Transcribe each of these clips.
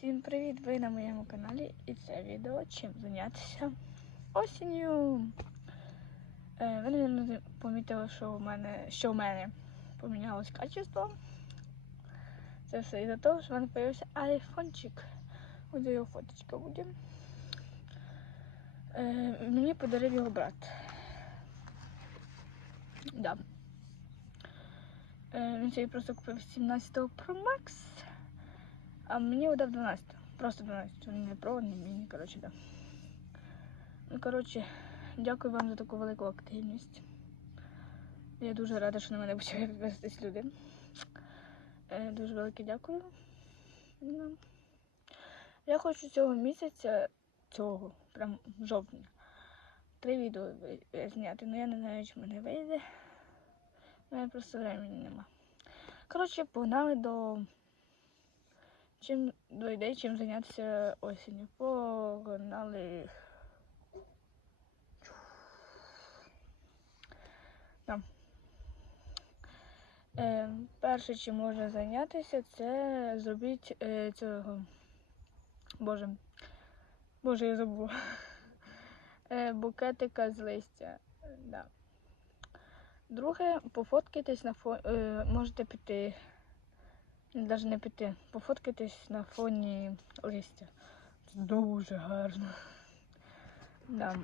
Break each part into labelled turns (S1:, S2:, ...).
S1: Всім привіт! Ви на моєму каналі і це відео чим зайнятися осінню. Е, ви, мабуть, помітили, що в мене, що в мене помінялось качество. Це все із-за того, що в мене з'явився айфончик. Ось його фоточка буде. Е, мені подарив його брат. Да. Е, він собі просто купив 17 Pro Max. А мені видав 12. Просто 12. Не про, не міні, коротше, да. Ну, коротше, дякую вам за таку велику активність. Я дуже рада, що на мене почали підписуватись люди. Е, дуже велике дякую. Ну, Я хочу цього місяця, цього, прям жовтня, три відео зняти. Ну я не знаю, чи мене вийде. У мене просто времени нема. Коротше, погнали до чим до ідей, чим зайнятися осінню. Погнали. Там. Е, перше, чим можна зайнятися, це зробити е, цього. Боже. Боже, я забула. Е, букетика з листя. Да. Друге, пофоткайтесь на фоні. Е, можете піти навіть не піти, пофоткатись на фоні листя. Це дуже гарно. Да.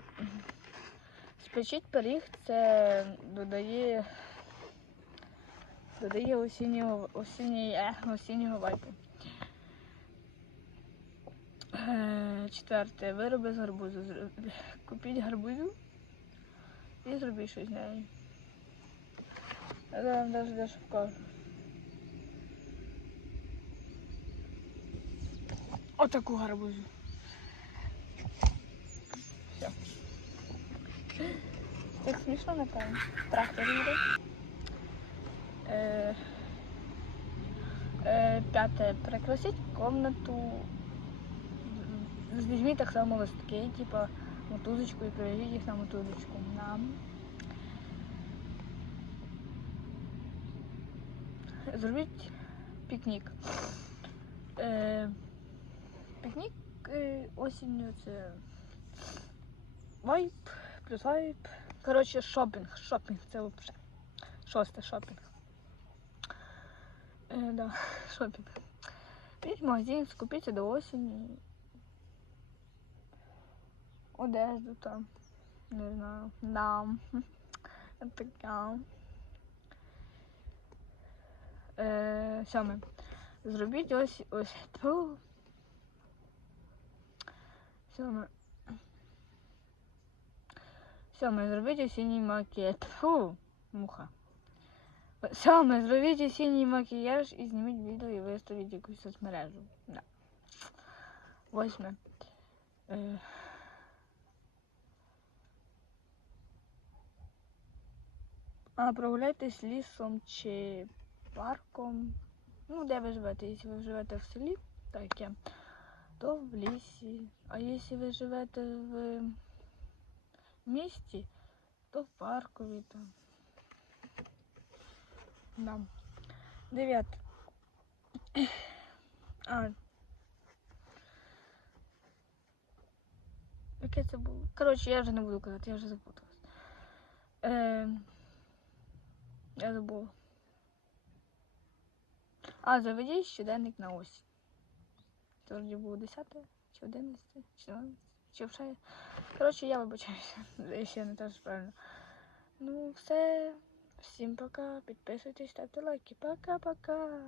S1: Спечіть пиріг, це додає додає осіннього е, осіннього вайпу. Е, Четверте. Вироби з гарбузу. Купіть гарбузу і зробіть щось з нею. Я вам навіть дещо покажу. Отаку гарбузу. Все. Так смішно, напевно. Трактор їде. Е, е, п'яте. Прикрасіть комнату. Так само листки, типа мотузочку і прив'яжіть їх на мотузочку. Нам. Зробіть пікнік е, осінню це вайп, плюс вайп. Коротше, шопінг. Шопінг це взагалі. Шосте шопінг. Е, да, шопінг. Підіть магазин, скупіться до осені. Одежду там. Не знаю. Нам. Така. Е, сьоме. Зробіть ось ось. Тьфу. Сьоме. Сьоме, зробіть осінній макет. Фу, муха. Сьоме, зробіть осінній макіяж і зніміть відео і виставіть якусь соцмережу. Да. Восьме. Е, А прогуляйтесь лісом чи парком. Ну, де ви живете? Якщо ви живете в селі, таке, то в лісі. А якщо ви живете в місті, то в паркові там. Да. Дев'яте. А. Яке це було? Коротше, я вже не буду казати, я вже запуталась. Е, я забула. А, заведіть щоденник на осінь. Вроді було 10 чи 11, чи 12, чи вже. Коротше, я вибачаюся, ще не теж правильно. Ну, все. Всім пока. Підписуйтесь, ставте лайки. Пока-пока.